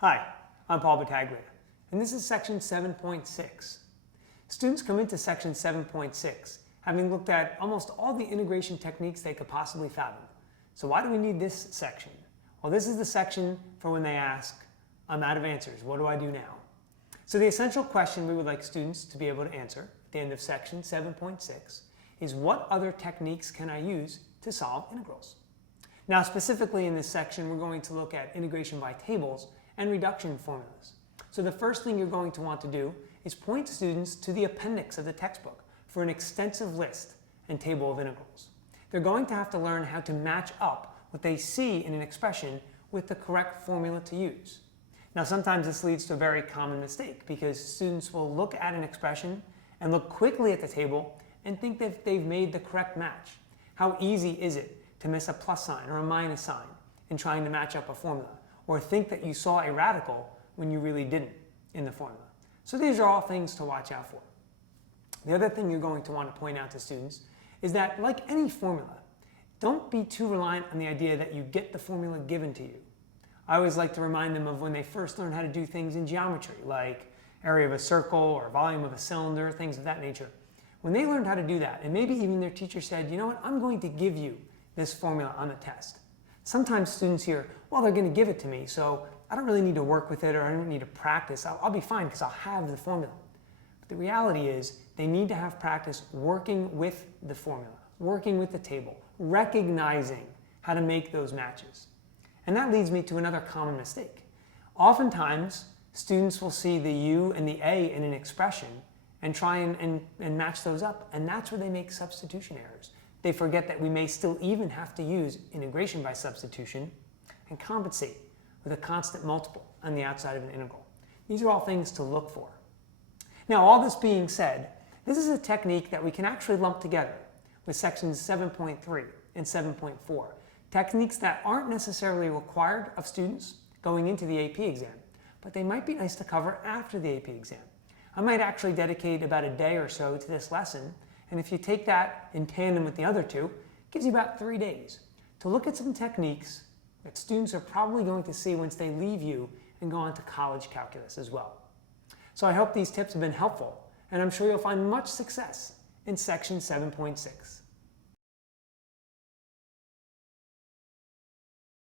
Hi, I'm Paul Battaglia, and this is section 7.6. Students come into section 7.6 having looked at almost all the integration techniques they could possibly fathom. So why do we need this section? Well, this is the section for when they ask, I'm out of answers, what do I do now? So the essential question we would like students to be able to answer at the end of section 7.6 is, what other techniques can I use to solve integrals? Now, specifically in this section, we're going to look at integration by tables and reduction formulas. So the first thing you're going to want to do is point students to the appendix of the textbook for an extensive list and table of integrals. They're going to have to learn how to match up what they see in an expression with the correct formula to use. Now, sometimes this leads to a very common mistake because students will look at an expression and look quickly at the table and think that they've made the correct match. How easy is it to miss a plus sign or a minus sign in trying to match up a formula, or think that you saw a radical when you really didn't in the formula? So these are all things to watch out for. The other thing you're going to want to point out to students is that, like any formula, don't be too reliant on the idea that you get the formula given to you. I always like to remind them of when they first learned how to do things in geometry, like area of a circle or volume of a cylinder, things of that nature. When they learned how to do that, and maybe even their teacher said, you know what, I'm going to give you this formula on the test. Sometimes students hear, well, they're going to give it to me, so I don't really need to work with it, or I don't need to practice. I'll be fine because I'll have the formula. But the reality is they need to have practice working with the formula, working with the table, recognizing how to make those matches. And that leads me to another common mistake. Oftentimes, students will see the U and the A in an expression and try and match those up, and that's where they make substitution errors. They forget that we may still even have to use integration by substitution and compensate with a constant multiple on the outside of an integral. These are all things to look for. Now, all this being said, this is a technique that we can actually lump together with sections 7.3 and 7.4, techniques that aren't necessarily required of students going into the AP exam, but they might be nice to cover after the AP exam. I might actually dedicate about a day or so to this lesson, and if you take that in tandem with the other two, it gives you about 3 days to look at some techniques that students are probably going to see once they leave you and go on to college calculus as well. So I hope these tips have been helpful, and I'm sure you'll find much success in section 7.6.